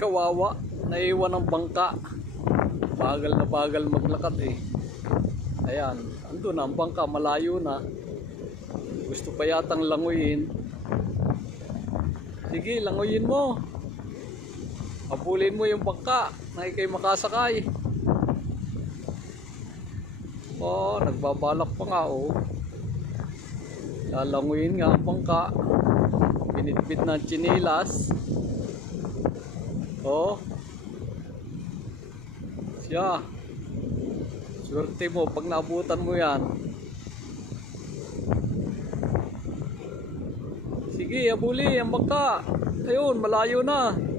Kawawa, naiwan ng bangka. Bagal na bagal maglakad eh. Ayan, andun na ang bangka, malayo na. Gusto pa yatang languyin. Sige, languyin mo. Habulin mo yung bangka na ikay makasakay. Oh, nagbabalak pa nga oh. Lalanguyin nga ang bangka. Binitbit ng tsinilas. Oh. Siya. Swerte mo pag naabutan mo yan. Sige, abuli ang bangka. Ayun, malayo na.